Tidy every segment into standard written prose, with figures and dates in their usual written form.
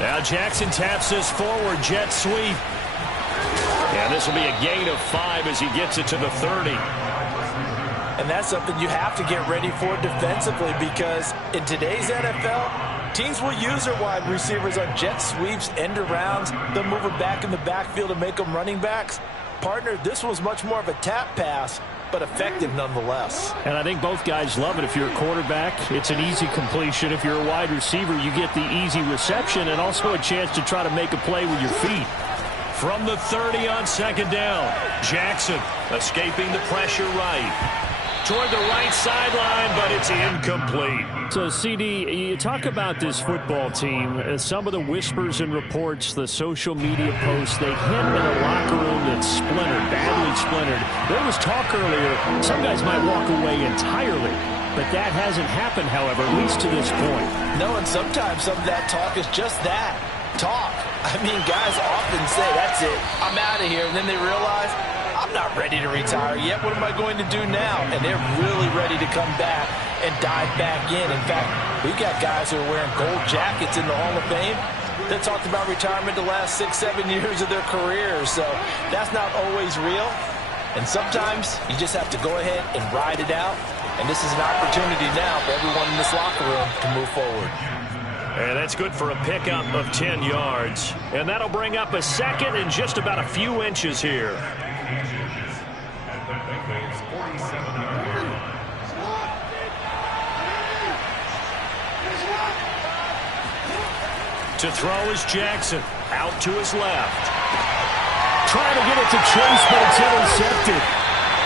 Now Jackson taps this forward, jet sweep. And this will be a gain of 5 as he gets it to the 30. And that's something you have to get ready for defensively, because in today's NFL, teams will use their wide receivers on jet sweeps, end arounds. They'll move them back in the backfield and make them running backs. Partner, this was much more of a tap pass, but effective nonetheless. And I think both guys love it. If you're a quarterback, it's an easy completion. If you're a wide receiver, you get the easy reception and also a chance to try to make a play with your feet. From the 30 on second down, Jackson escaping the pressure right. Toward the right sideline, but it's incomplete. So, CD, you talk about this football team. Some of the whispers and reports, the social media posts, they hint in a locker room that's splintered, badly splintered. There was talk earlier, some guys might walk away entirely. But that hasn't happened, however, at least to this point. No, and sometimes some of that talk is just that, talk. I mean, guys often say, that's it, I'm out of here. And then they realize, I'm not ready to retire yet. What am I going to do now? And they're really ready to come back and dive back in. In fact, we've got guys who are wearing gold jackets in the Hall of Fame that talked about retirement the last 6-7 years of their careers. So that's not always real. And sometimes you just have to go ahead and ride it out. And this is an opportunity now for everyone in this locker room to move forward. And that's good for a pickup of 10 yards. And that'll bring up a second and just about a few inches here. To throw is Jackson. Out to his left. Trying to get it to Chase, but it's intercepted.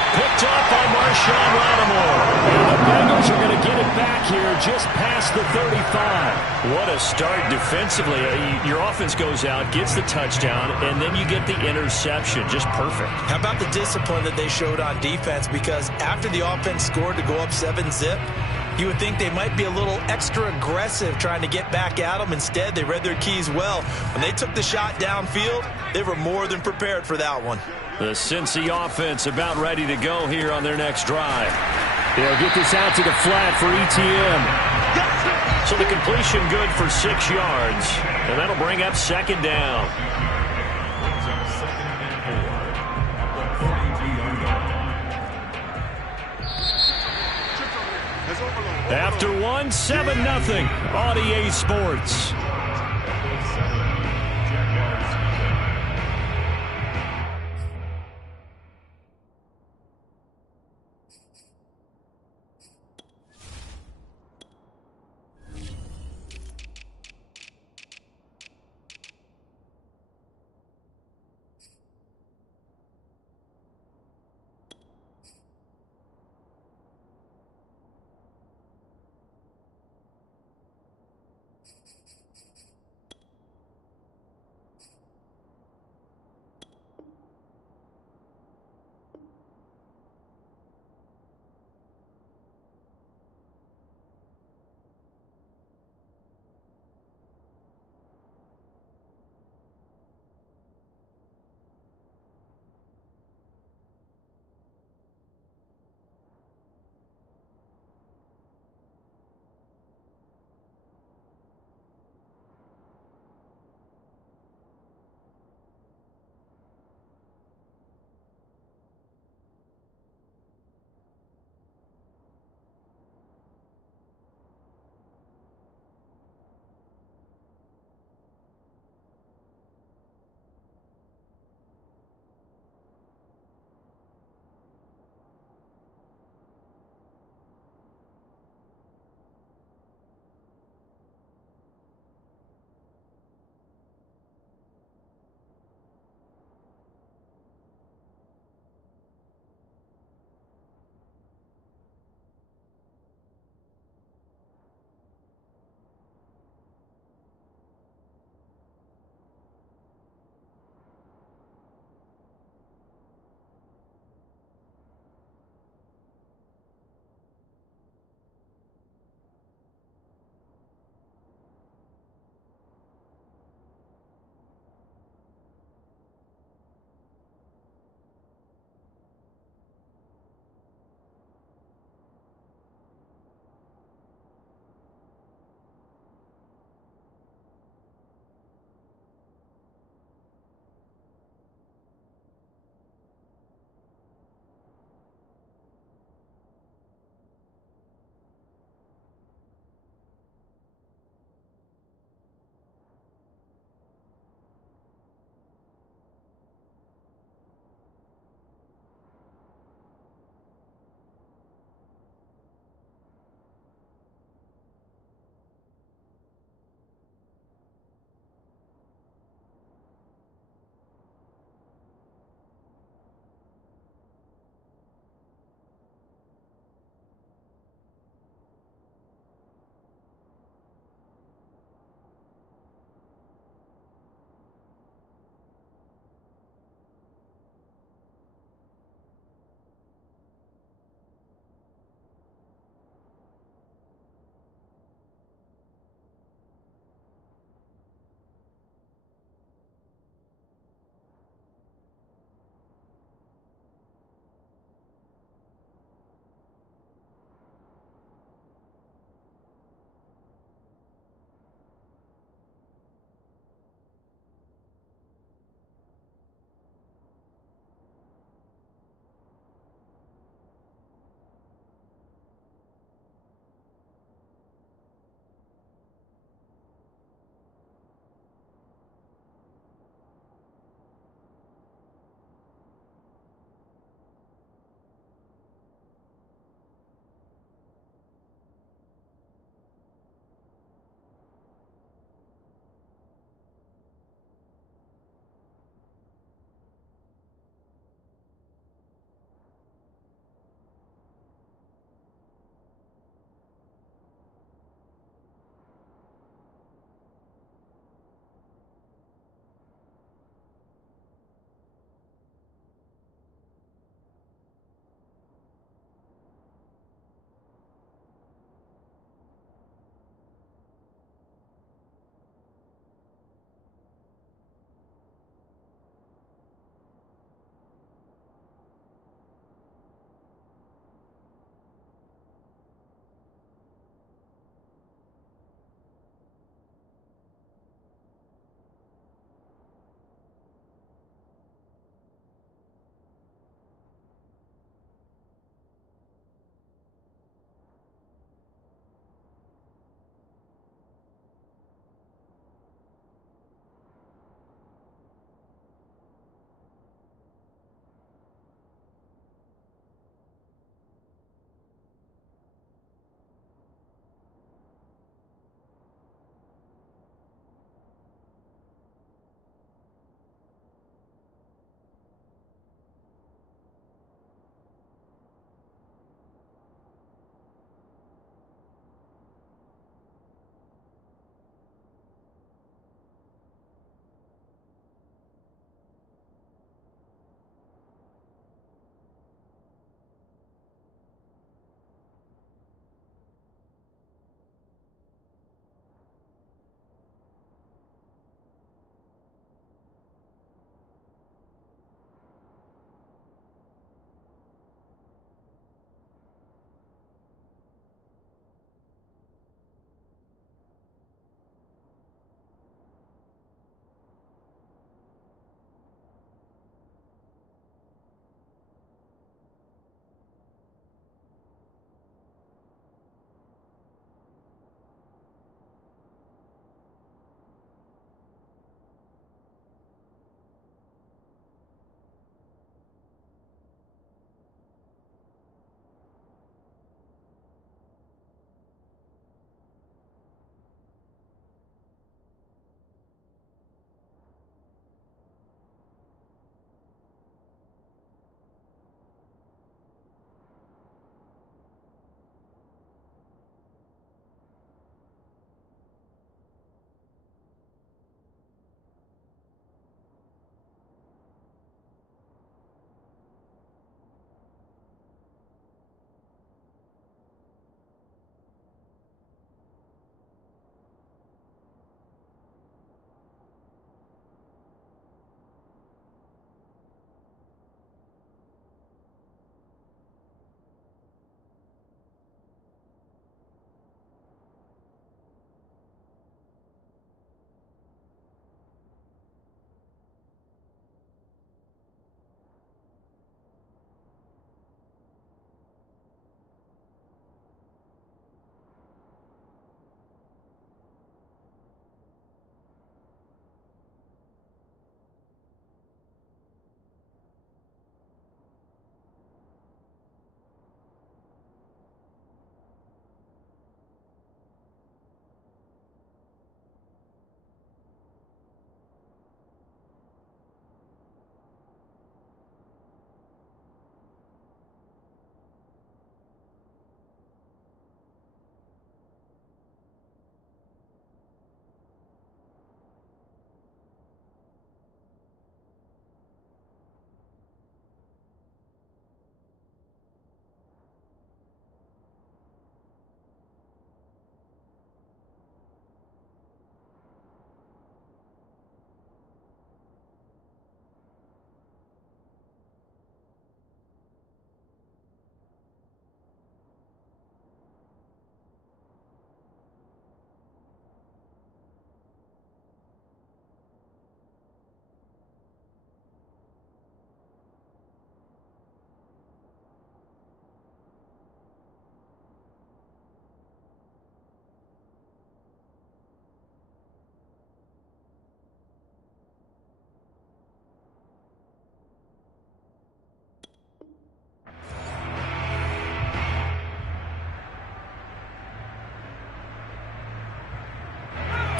Picked up by Marshawn Lattimore. And the Bengals are going to get it back here just past the 35. What a start defensively. Your offense goes out, gets the touchdown, and then you get the interception. Just perfect. How about the discipline that they showed on defense? Because after the offense scored to go up 7-zip, you would think they might be a little extra aggressive trying to get back at them. Instead, they read their keys well. When they took the shot downfield, they were more than prepared for that one. The Cincy offense about ready to go here on their next drive. They'll get this out to the flat for ETN. So the completion good for 6 yards. And that'll bring up second down. After one, 7-0 on EA Sports.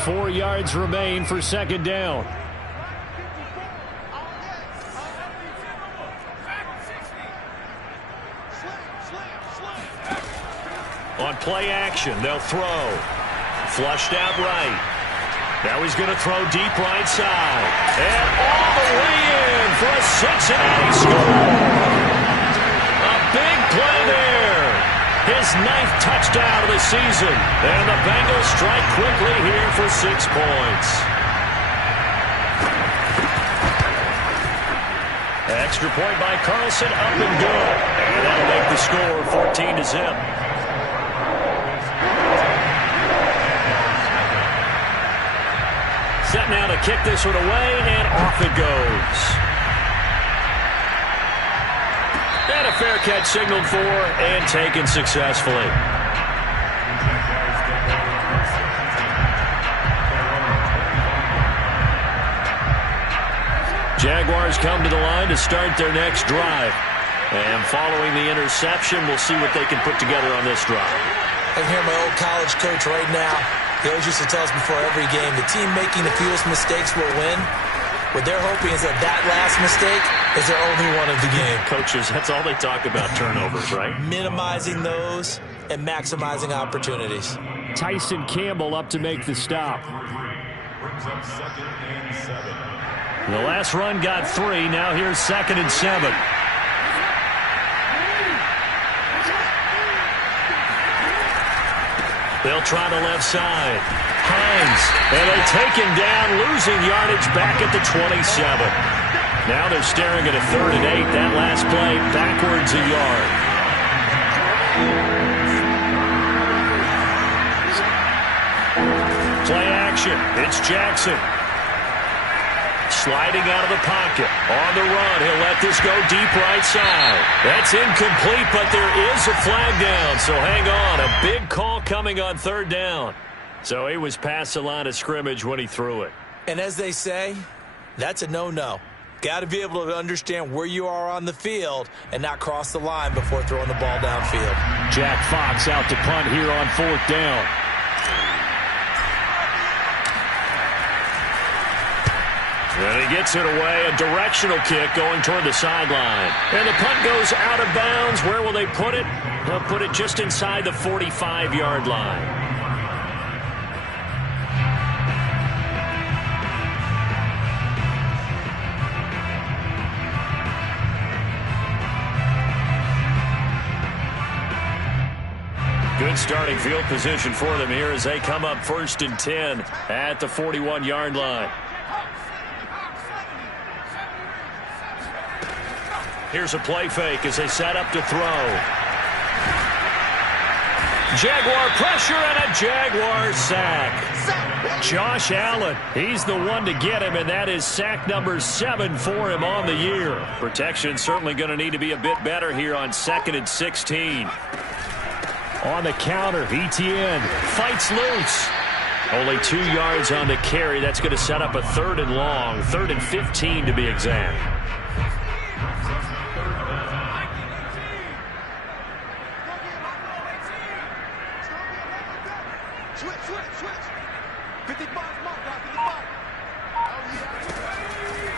4 yards remain for second down. On play action, they'll throw. Flushed out right. Now he's going to throw deep right side. And all the way in for a Cincinnati score. A big play there. His 9th touchdown of the season. And the Bengals strike quickly here for 6 points. Extra point by Carlson, up and good. And that'll make the score 14-0. Set now to kick this one away, and off it goes. And a fair catch signaled for and taken successfully. Jaguars come to the line to start their next drive. And following the interception, we'll see what they can put together on this drive. I can hear my old college coach right now. He always used to tell us before every game, the team making the fewest mistakes will win. What they're hoping is that last mistake is their only one of the game. Coaches, that's all they talk about, turnovers, right? Minimizing those and maximizing opportunities. Tyson Campbell up to make the stop. The last run got 3. Now here's 2nd and 7. They'll try the left side. Hines. And they take him down, losing yardage back at the 27. Now they're staring at a 3rd and 8. That last play backwards a yard. Play action. It's Jackson. Sliding out of the pocket. On the run, he'll let this go deep right side. That's incomplete, but there is a flag down, so hang on. A big call coming on 3rd down. So he was past the line of scrimmage when he threw it. And as they say, that's a no-no. Got to be able to understand where you are on the field and not cross the line before throwing the ball downfield. Jack Fox out to punt here on 4th down. And he gets it away, a directional kick going toward the sideline. And the punt goes out of bounds. Where will they put it? They'll put it just inside the 45-yard line. Good starting field position for them here as they come up 1st and 10 at the 41-yard line. Here's a play fake as they set up to throw. Jaguar pressure and a Jaguar sack. Josh Allen, he's the one to get him, and that is sack number 7 for him on the year. Protection certainly going to need to be a bit better here on 2nd and 16. On the counter, Etienne fights loose. Only 2 yards on the carry. That's going to set up a 3rd and long, 3rd and 15 to be exact.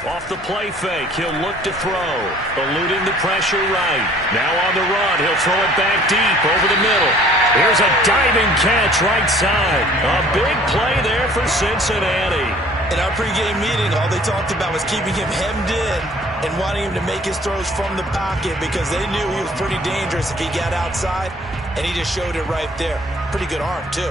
Off the play fake, he'll look to throw. Eluding the pressure right. Now on the run, he'll throw it back deep over the middle. Here's a diving catch right side. A big play there for Cincinnati. In our pregame meeting, all they talked about was keeping him hemmed in and wanting him to make his throws from the pocket because they knew he was pretty dangerous if he got outside, and he just showed it right there. Pretty good arm, too.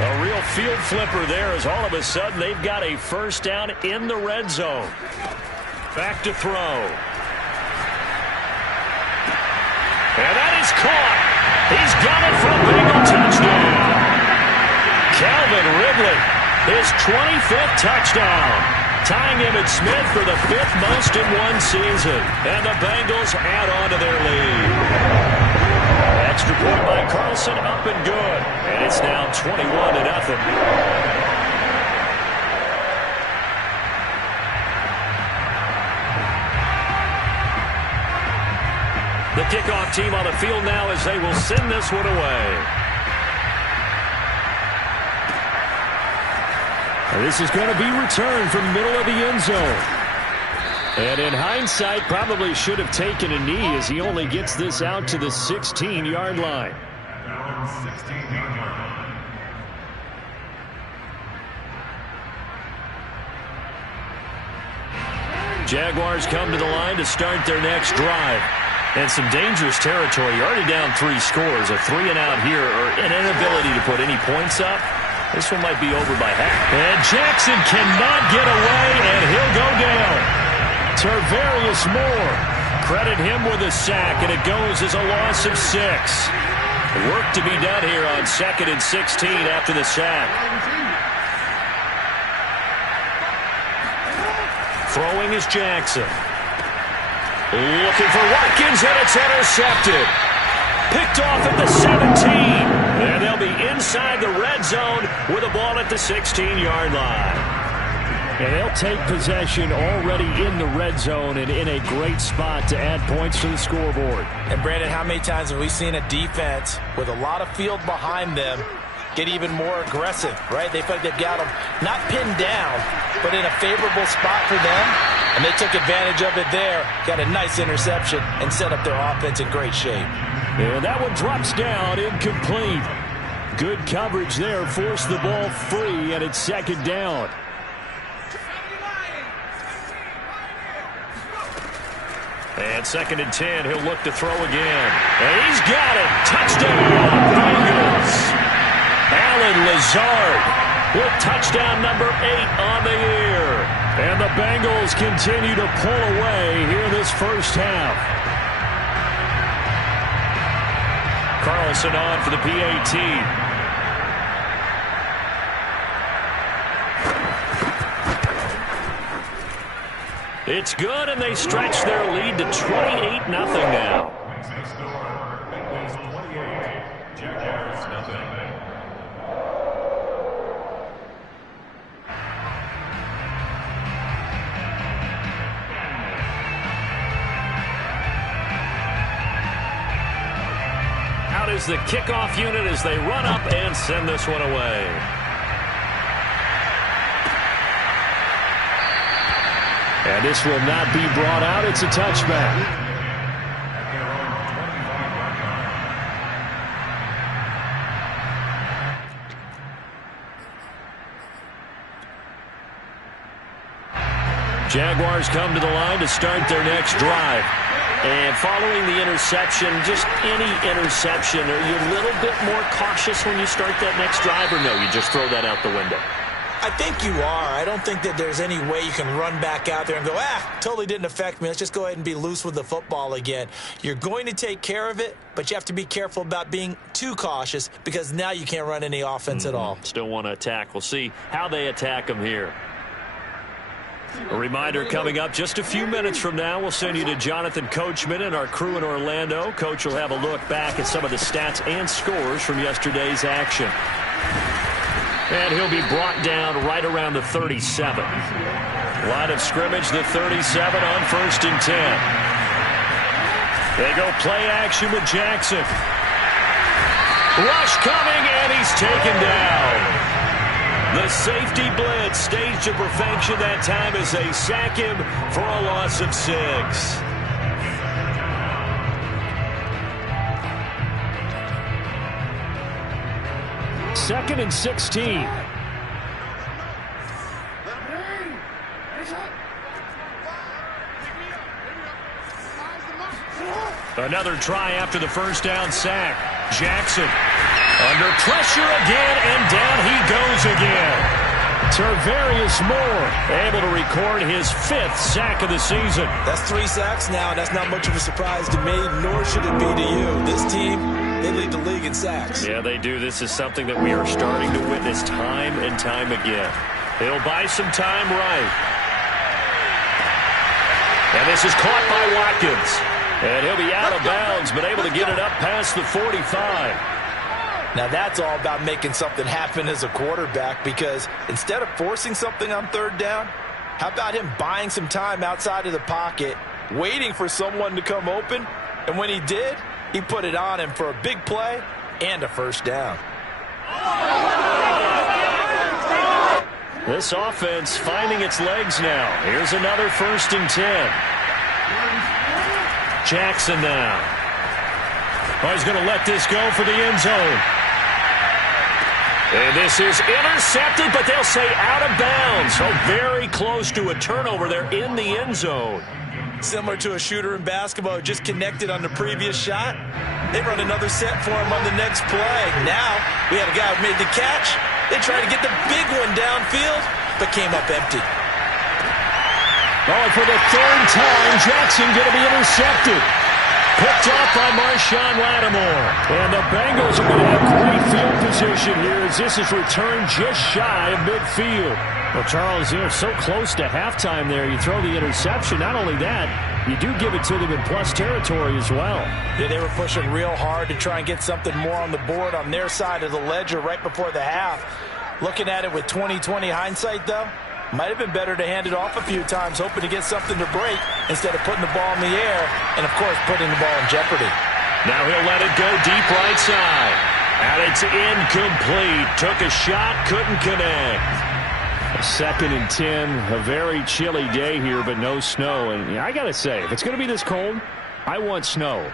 A real field flipper there as all of a sudden they've got a 1st down in the red zone. Back to throw. And that is caught. He's got it for a Bengal touchdown. Calvin Ridley, his 25th touchdown. Tying Emmitt Smith for the 5th most in one season. And the Bengals add on to their lead. Extra point by Carlson, up and good. And it's now 21-0. The kickoff team on the field now as they will send this one away. And this is going to be returned from the middle of the end zone. And in hindsight, probably should have taken a knee as he only gets this out to the 16-yard line. Jaguars come to the line to start their next drive. And some dangerous territory. You're already down 3 scores. A 3-and-out here, or an inability to put any points up. This one might be over by half. And Jackson cannot get away, and he'll go down. Tarvarius Moore, credit him with a sack, and it goes as a loss of 6. Work to be done here on 2nd and 16 after the sack. Throwing is Jackson. Looking for Watkins, and it's intercepted. Picked off at the 17. And they'll be inside the red zone with a ball at the 16-yard line. And they'll take possession already in the red zone and in a great spot to add points to the scoreboard. And, Brandon, how many times have we seen a defense with a lot of field behind them get even more aggressive, right? They feel like they've got them not pinned down, but in a favorable spot for them. And they took advantage of it there, got a nice interception, and set up their offense in great shape. And that one drops down, incomplete. Good coverage there, forced the ball free, and it's 2nd down. And 2nd and 10, he'll look to throw again. And he's got it. Touchdown, Bengals. Allen Lazard with touchdown number 8 on the year. And the Bengals continue to pull away here this first half. Carlson on for the PAT. It's good, and they stretch their lead to 28-0 now. Is the kickoff unit as they run up and send this one away. And this will not be brought out. It's a touchback. Jaguars come to the line to start their next drive. And following the interception, just any interception, are you a little bit more cautious when you start that next drive, or no, you just throw that out the window? I think you are. I don't think that there's any way you can run back out there and go, totally didn't affect me. Let's just go ahead and be loose with the football again. You're going to take care of it, but you have to be careful about being too cautious because now you can't run any offense at all. Still want to attack. We'll see how they attack them here. A reminder coming up just a few minutes from now, we'll send you to Jonathan Coachman and our crew in Orlando. Coach will have a look back at some of the stats and scores from yesterday's action. And he'll be brought down right around the 37. Line of scrimmage, the 37 on 1st and 10. They go play action with Jackson. Rush coming, and he's taken down. The safety blitz staged to perfection that time as they sack him for a loss of 6. Second and 16. Another try after the first down sack. Jackson under pressure again, and down he goes again. Tarvarius Moore able to record his 5th sack of the season. That's 3 sacks now, and that's not much of a surprise to me, nor should it be to you. This team, they lead the league in sacks. Yeah, they do. This is something that we are starting to witness time and time again. They'll buy some time right. And this is caught by Watkins. And he'll be out of bounds, but able to get it up past the 45. Now that's all about making something happen as a quarterback, because instead of forcing something on 3rd down, how about him buying some time outside of the pocket, waiting for someone to come open, And when he did, he put it on him for a big play and a first down. This offense finding its legs now. Here's another 1st and 10. Jackson now. Oh, he's going to let this go for the end zone. And this is intercepted, but they'll say out of bounds. So very close to a turnover there in the end zone. Similar to a shooter in basketball who just connected on the previous shot. They run another set for him on the next play. Now we had a guy who made the catch. They tried to get the big one downfield, but came up empty. Oh, for the 3rd time, Jackson going to be intercepted. Picked off by Marshawn Lattimore. And the Bengals are going to have great field position here as this is returned just shy of midfield. Well, Charles, you're so close to halftime there. You throw the interception. Not only that, you do give it to them in plus territory as well. Yeah, they were pushing real hard to try and get something more on the board on their side of the ledger right before the half. Looking at it with 20/20 hindsight, though, might have been better to hand it off a few times, hoping to get something to break instead of putting the ball in the air and, of course, putting the ball in jeopardy. Now he'll let it go deep right side. And it's incomplete. Took a shot, couldn't connect. 2nd and 10, a very chilly day here, but no snow. And I got to say, if it's going to be this cold, I want snow.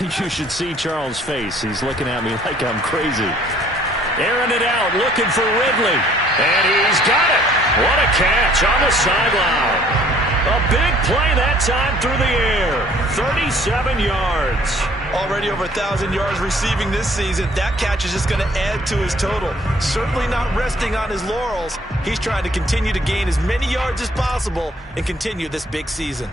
You should see Charles' face. He's looking at me like I'm crazy. Airing it out, looking for Ridley. And he's got it. What a catch on the sideline. A big play that time through the air. 37 yards. Already over 1,000 yards receiving this season. That catch is just going to add to his total. Certainly not resting on his laurels. He's trying to continue to gain as many yards as possible and continue this big season.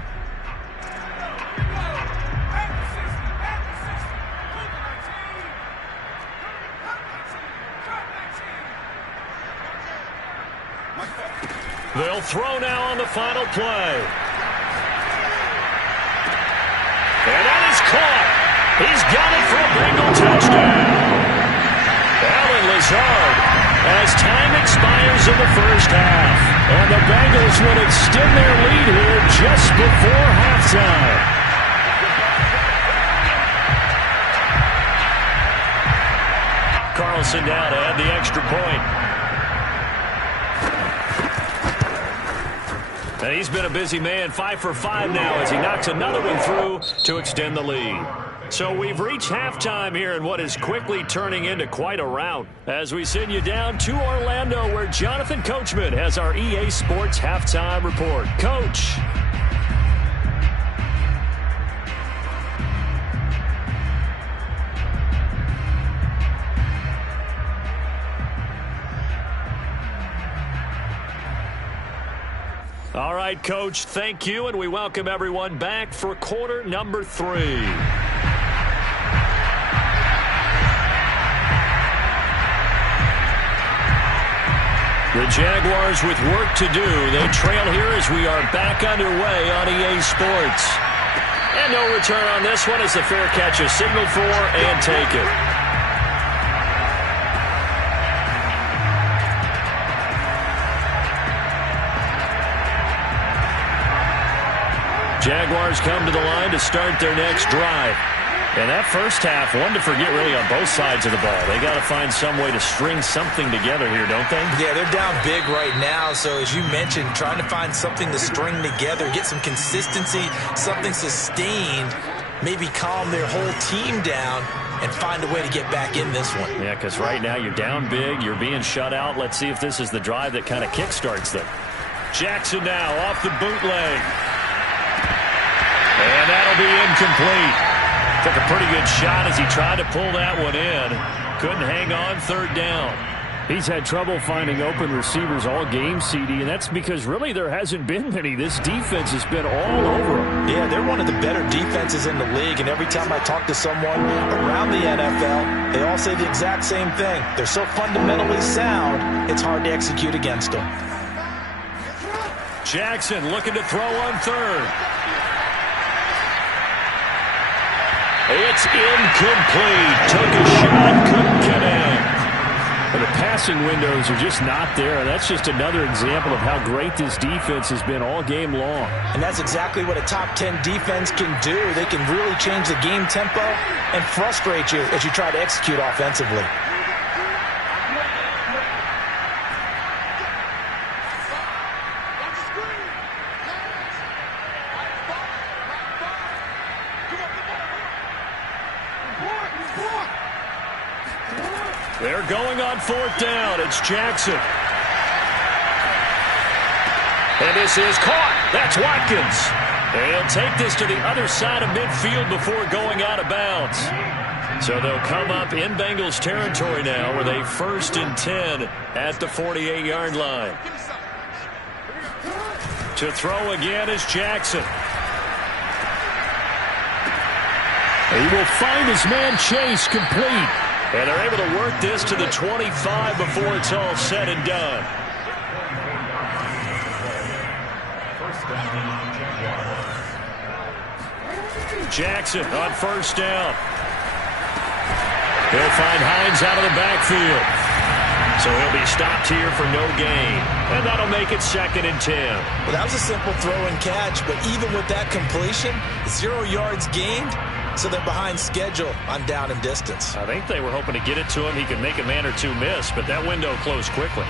They'll throw now on the final play. And that is caught. He's got it for a Bengal touchdown. Allen Lazard as time expires in the first half. And the Bengals would extend their lead here just before halftime. Carlson now to add the extra point. And he's been a busy man, 5 for 5 now as he knocks another one through to extend the lead. So we've reached halftime here in what is quickly turning into quite a rout as we send you down to Orlando where Jonathan Coachman has our EA Sports Halftime Report. Coach. All right, Coach, thank you, and we welcome everyone back for quarter number 3. The Jaguars with work to do. They trail here as we are back underway on EA Sports. And no return on this one as the fair catch is signaled for and taken. Jaguars come to the line to start their next drive. And that first half, one to forget really on both sides of the ball. They got to find some way to string something together here, don't they? Yeah, they're down big right now. So as you mentioned, trying to find something to string together, get some consistency, something sustained, maybe calm their whole team down and find a way to get back in this one. Yeah, because right now you're down big, you're being shut out. Let's see if this is the drive that kind of kickstarts them. Jackson now off the bootleg. And that'll be incomplete. Took a pretty good shot as he tried to pull that one in. Couldn't hang on, 3rd down. He's had trouble finding open receivers all game, CD, and that's because really there hasn't been many. This defense has been all over them. Yeah, they're one of the better defenses in the league, and every time I talk to someone around the NFL, they all say the exact same thing. They're so fundamentally sound, it's hard to execute against them. Jackson looking to throw on 3rd. It's incomplete. Took a shot, couldn't connect. Well, the passing windows are just not there, and that's just another example of how great this defense has been all game long. And that's exactly what a top 10 defense can do. They can really change the game tempo and frustrate you as you try to execute offensively. They're going on 4th down. It's Jackson. And this is caught. That's Watkins. And he'll take this to the other side of midfield before going out of bounds. So they'll come up in Bengals territory now with a 1st and 10 at the 48-yard line. To throw again is Jackson. He will find his man Chase complete. And they're able to work this to the 25 before it's all said and done. Jackson on 1st down. He'll find Hines out of the backfield. So he'll be stopped here for no gain. And that'll make it 2nd and 10. Well, that was a simple throw and catch, but even with that completion, 0 yards gained. So they're behind schedule on down and distance. I think they were hoping to get it to him. He could make a man or two miss, but that window closed quickly.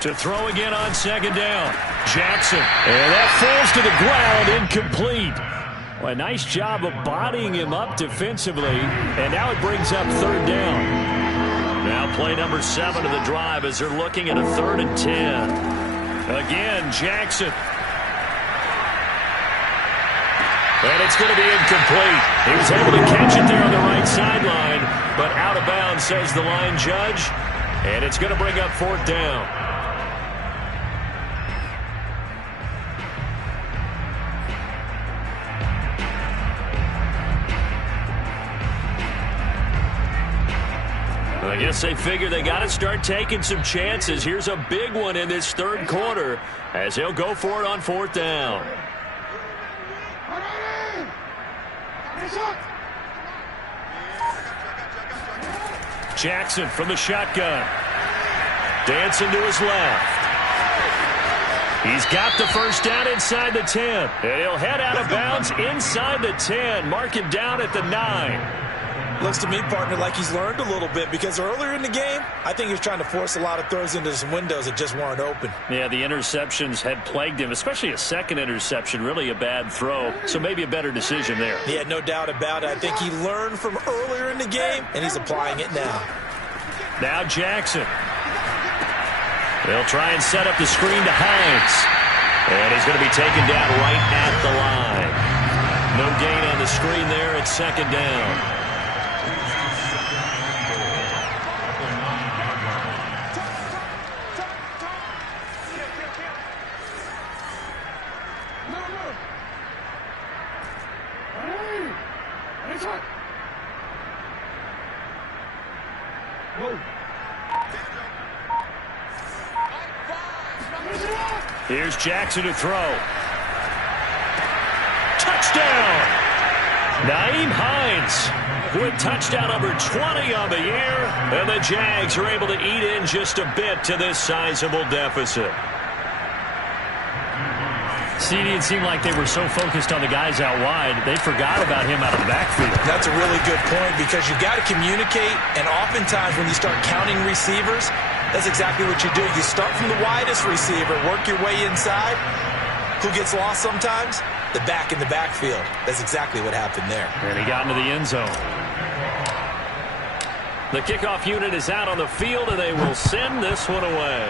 To throw again on 2nd down. Jackson. And that falls to the ground, incomplete. Well, a nice job of bodying him up defensively. And now it brings up 3rd down. Now play number 7 of the drive as they're looking at a 3rd and 10. Again, Jackson. And it's going to be incomplete. He was able to catch it there on the right sideline, but out of bounds, says the line judge. And it's going to bring up 4th down. I guess they figure they got to start taking some chances. Here's a big one in this 3rd quarter as they'll go for it on 4th down. Jackson from the shotgun. Dancing to his left. He's got the 1st down inside the 10. And he'll head out of bounds inside the 10. Mark him down at the 9. Looks to me, partner, like he's learned a little bit because earlier in the game, I think he was trying to force a lot of throws into some windows that just weren't open. Yeah, the interceptions had plagued him, especially a 2nd interception, really a bad throw. So maybe a better decision there. Yeah, no doubt about it. I think he learned from earlier in the game, and he's applying it now. Now Jackson. They'll try and set up the screen to Hines. And he's going to be taken down right at the line. No gain on the screen there. It's 2nd down. Here's Jackson to throw. Touchdown! Nyheim Hines with touchdown number 20 on the year. And the Jags are able to eat in just a bit to this sizable deficit. CD, it seemed like they were so focused on the guys out wide, they forgot about him out of the backfield. That's a really good point because you've got to communicate, and oftentimes when you start counting receivers, that's exactly what you do. You start from the widest receiver, work your way inside. Who gets lost sometimes? The back in the backfield. That's exactly what happened there. And he got into the end zone. The kickoff unit is out on the field, and they will send this one away.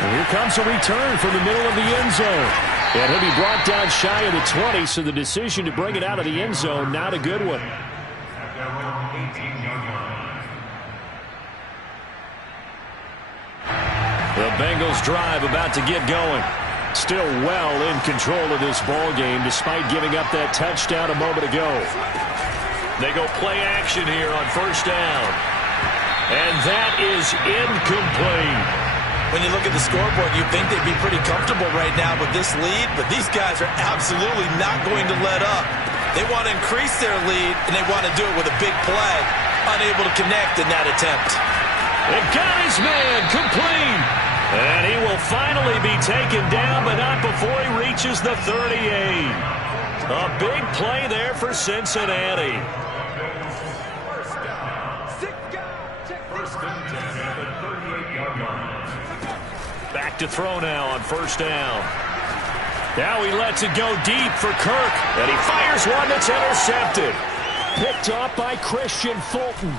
And here comes a return from the middle of the end zone. And he'll be brought down shy of the 20, so the decision to bring it out of the end zone, not a good one. The Bengals drive about to get going. still well in control of this ball game despite giving up that touchdown a moment ago. They go play action here on first down. And that is incomplete. When you look at the scoreboard, you'd think they'd be pretty comfortable right now with this lead, but these guys are absolutely not going to let up. They want to increase their lead, and they want to do it with a big play. Unable to connect in that attempt. And got his man complete. And he will finally be taken down, but not before he reaches the 38. A big play there for Cincinnati. Back to throw now on first down. Now he lets it go deep for Kirk. And he fires one that's intercepted. Picked off by Christian Fulton.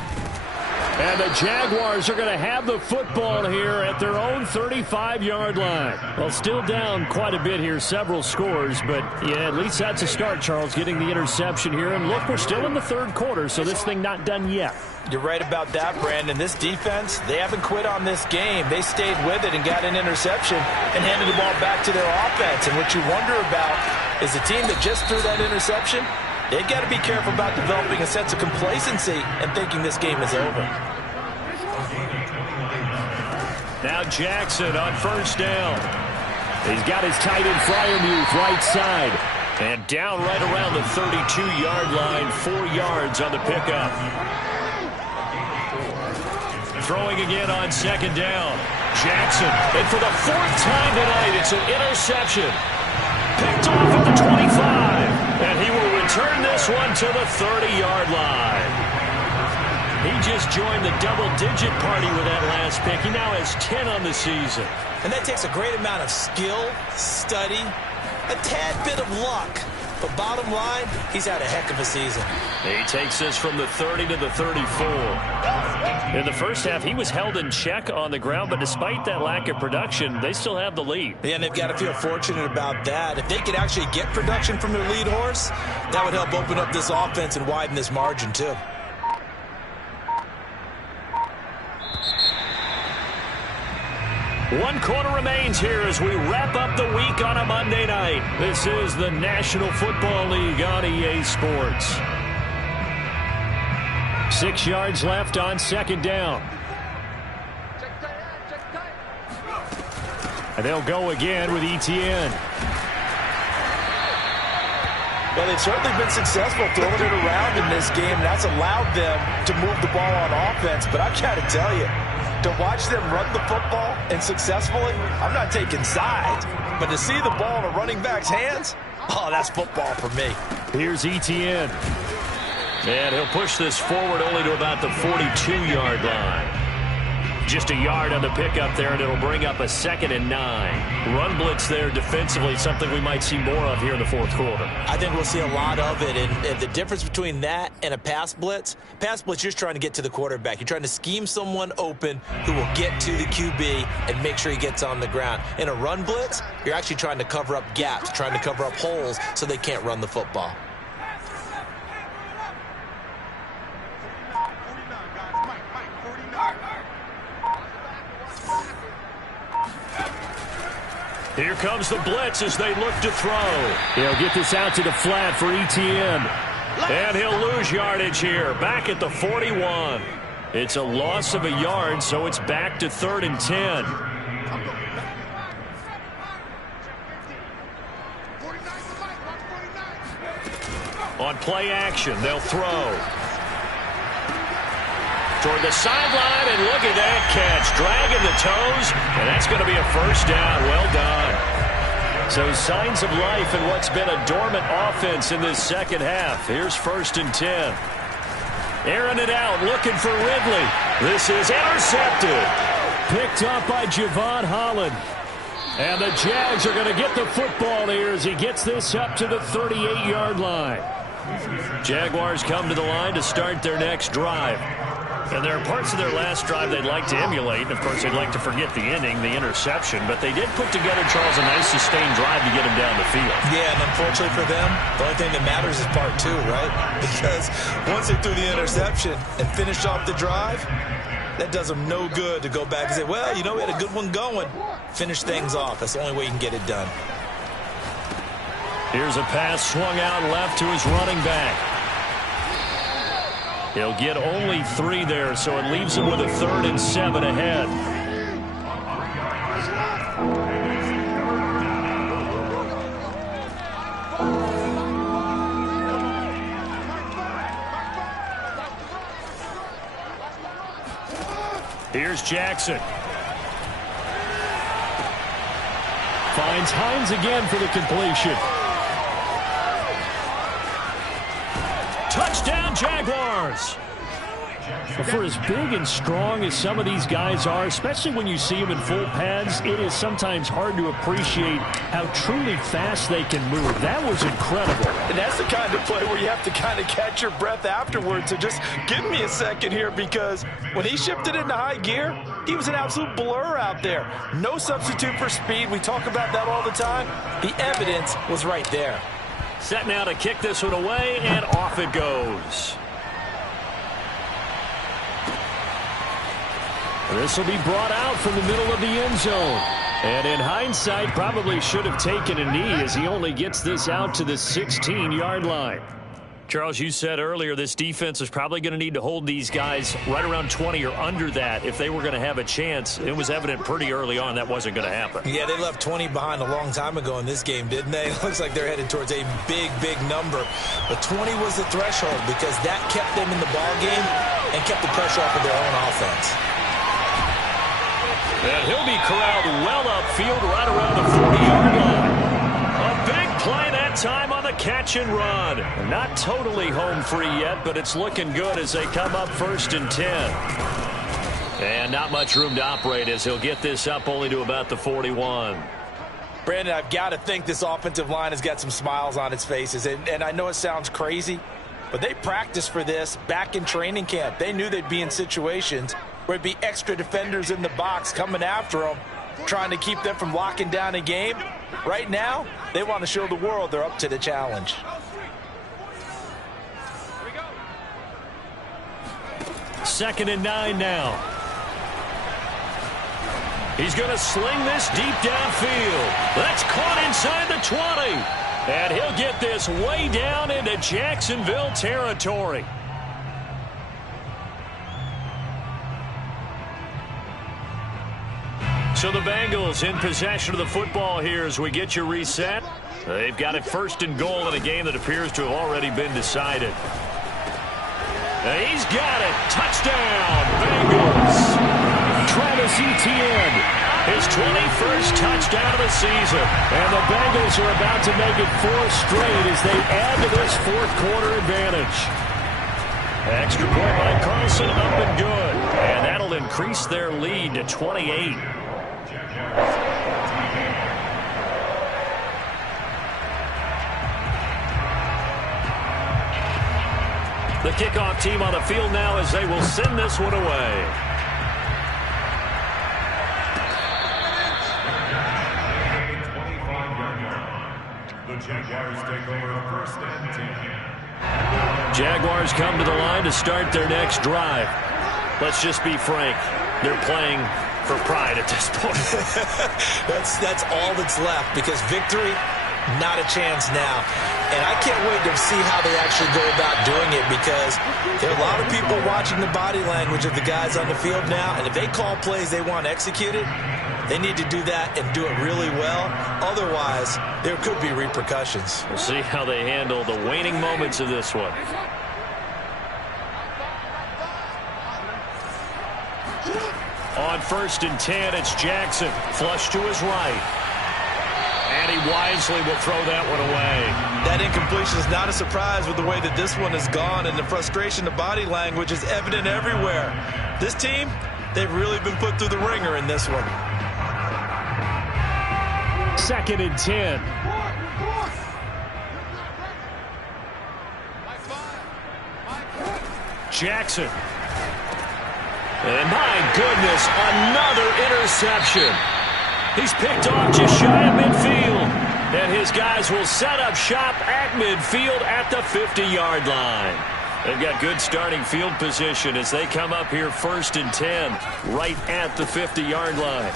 And the Jaguars are going to have the football here at their own 35-yard line. Well, still down quite a bit here, several scores. But, yeah, at least that's a start, Charles, getting the interception here. And, look, we're still in the third quarter, so this thing not done yet. You're right about that, Brandon. This defense, they haven't quit on this game. They stayed with it and got an interception and handed the ball back to their offense. And what you wonder about is the team that just threw that interception, they've got to be careful about developing a sense of complacency and thinking this game is over. Now Jackson on first down. He's got his tight end Freiermuth right side. And down right around the 32-yard line, 4 yards on the pickup. Throwing again on second down. Jackson, and for the 4th time tonight, it's an interception. Picked off at the 25. And he will return this one to the 30-yard line. He just joined the double-digit party with that last pick. He now has 10 on the season. And that takes a great amount of skill, study, a tad bit of luck. But bottom line, he's had a heck of a season. He takes this from the 30 to the 34. In the first half, he was held in check on the ground, but despite that lack of production, they still have the lead. Yeah, and they've got to feel fortunate about that. If they could actually get production from their lead horse, that would help open up this offense and widen this margin, too. One quarter remains here as we wrap up the week on a Monday night. This is the National Football League on EA Sports. 6 yards left on second down. And they'll go again with Etienne. Well, they've certainly been successful throwing it around in this game. That's allowed them to move the ball on offense. But I've got to tell you, to watch them run the football and successfully, I'm not taking sides, but to see the ball in a running back's hands, oh, that's football for me. Here's Etienne. And he'll push this forward only to about the 42-yard line. Just a yard on the pickup there, and it'll bring up a 2nd and 9. Run blitz there defensively, something we might see more of here in the fourth quarter. I think we'll see a lot of it, and the difference between that and a pass blitz, you're just trying to get to the quarterback. You're trying to scheme someone open who will get to the QB and make sure he gets on the ground. In a run blitz, you're actually trying to cover up gaps, trying to cover up holes so they can't run the football. Here comes the blitz as they look to throw. He'll get this out to the flat for Etienne. And he'll lose yardage here, back at the 41. It's a loss of a yard, so it's back to 3rd and 10. On play action, they'll throw. Toward the sideline, and look at that catch. Dragging the toes, and that's going to be a first down. Well done. So signs of life in what's been a dormant offense in this second half. Here's 1st and 10. Airing it out, looking for Ridley. This is intercepted. Picked up by Javon Holland. And the Jags are going to get the football here as he gets this up to the 38-yard line. Jaguars come to the line to start their next drive. And there are parts of their last drive they'd like to emulate. And, of course, they'd like to forget the ending, the interception. But they did put together, Charles, a nice sustained drive to get him down the field. Yeah, and unfortunately for them, the only thing that matters is part 2, right? Because once they threw the interception and finished off the drive, That does him no good to go back and say, well, you know, we had a good one going. Finish things off. That's the only way you can get it done. Here's a pass swung out left to his running back. He'll get only 3 there, so it leaves him with a 3rd and 7 ahead. Here's Jackson. Finds Hines again for the completion. Touchdown, Jaguars! For as big and strong as some of these guys are, especially when you see them in full pads, it is sometimes hard to appreciate how truly fast they can move. That was incredible. And that's the kind of play where you have to kind of catch your breath afterwards. So just give me a second here, because when he shifted into high gear, he was an absolute blur out there. No substitute for speed. We talk about that all the time. The evidence was right there. Set now to kick this one away, and off it goes. This will be brought out from the middle of the end zone. And in hindsight, probably should have taken a knee as he only gets this out to the 16-yard line. Charles, you said earlier this defense is probably going to need to hold these guys right around 20 or under that if they were going to have a chance. It was evident pretty early on that wasn't going to happen. Yeah, they left 20 behind a long time ago in this game, didn't they? It looks like they're headed towards a big, big number. But 20 was the threshold because that kept them in the ball game and kept the pressure off of their own offense. And he'll be corralled well upfield right around the 40-yard line. A big play that time on the catch and run. Not totally home free yet, but it's looking good as they come up 1st and 10. And not much room to operate as he'll get this up only to about the 41. Brandon, I've got to think this offensive line has got some smiles on its faces. And I know it sounds crazy, but they practiced for this back in training camp. They knew they'd be in situations where it'd be extra defenders in the box coming after them, trying to keep them from locking down a game. Right now, they want to show the world they're up to the challenge. Second and 9 now. He's going to sling this deep downfield. That's caught inside the 20. And he'll get this way down into Jacksonville territory. So the Bengals in possession of the football here as we get you reset. They've got it 1st and goal in a game that appears to have already been decided. And he's got it. Touchdown, Bengals. Travis Etienne, his 21st touchdown of the season. And the Bengals are about to make it 4 straight as they add to this 4th quarter advantage. Extra point by Carlson, up and good. And that'll increase their lead to 28. The kickoff team on the field now as they will send this one away. The Jaguars take over 1st and 10. Jaguars come to the line to start their next drive. Let's just be frank. They're playing for pride at this point. That's all that's left, because victory, not a chance now. And I can't wait to see how they actually go about doing it, because there are a lot of people watching the body language of the guys on the field now, and if they call plays they want executed, they need to do that and do it really well. Otherwise, there could be repercussions. We'll see how they handle the waning moments of this one. On 1st and 10, it's Jackson. Flush to his right. And he wisely will throw that one away. That incompletion is not a surprise with the way that this one has gone, and the frustration, the body language is evident everywhere. This team, they've really been put through the ringer in this one. 2nd and 10. Jackson. And my goodness, another interception. He's picked off just shy of midfield. And his guys will set up shop at midfield at the 50-yard line. They've got good starting field position as they come up here 1st and 10, right at the 50-yard line.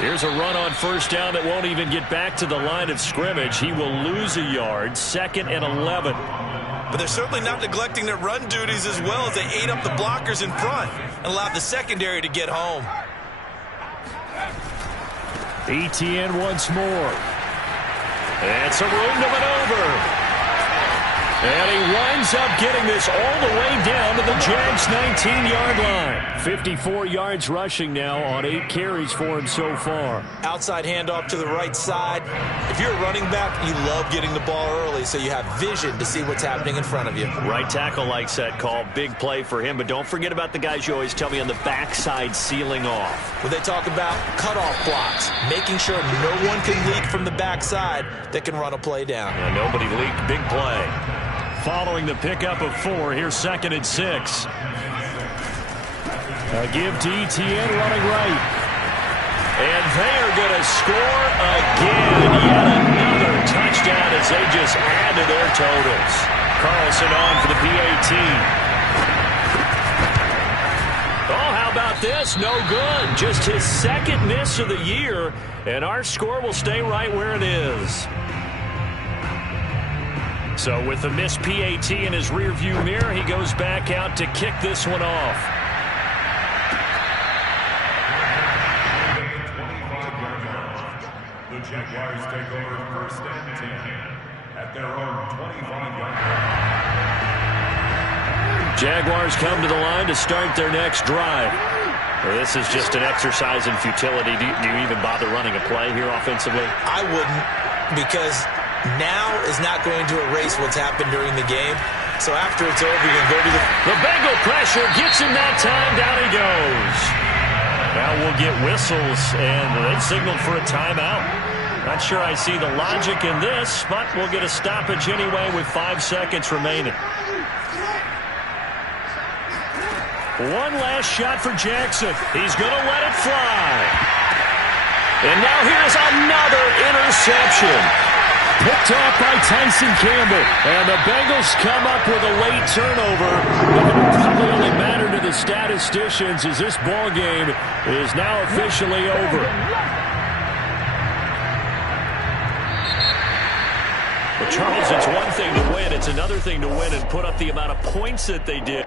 Here's a run on 1st down that won't even get back to the line of scrimmage. He will lose a yard, 2nd and 11. But they're certainly not neglecting their run duties as well as they ate up the blockers in front and allowed the secondary to get home. ETN once more. And some room to maneuver. And he winds up getting this all the way down to the Jags' 19-yard line. 54 yards rushing now on 8 carries for him so far. Outside handoff to the right side. If you're a running back, you love getting the ball early so you have vision to see what's happening in front of you. Right tackle likes that call. Big play for him. But don't forget about the guys you always tell me on the backside sealing off. When they talk about cutoff blocks, making sure no one can leak from the backside that can run a play down. Yeah, nobody leaked. Big play. Following the pickup of 4, here's 2nd and 6. A give to ETN running right. And they are going to score again. Yet another touchdown as they just add to their totals. Carlson on for the PAT. Oh, how about this? No good. Just his 2nd miss of the year. And our score will stay right where it is. So with the missed PAT in his rearview mirror, he goes back out to kick this one off. The Jaguars take over 1st and 10 at their own 25-yard line. Jaguars come to the line to start their next drive. Well, this is just an exercise in futility. Do you even bother running a play here offensively? I wouldn't, because now is not going to erase what's happened during the game. So after it's over, you're going to go to the Bengal pressure gets him that time. Down he goes. Now we'll get whistles, and they've signaled for a timeout. Not sure I see the logic in this, but we'll get a stoppage anyway with 5 seconds remaining. One last shot for Jackson. He's going to let it fly. And now here's another interception. Picked off by Tyson Campbell. And the Bengals come up with a late turnover. But it will probably only matter to the statisticians as this ball game is now officially over. But Charles, it's one thing to win. It's another thing to win and put up the amount of points that they did.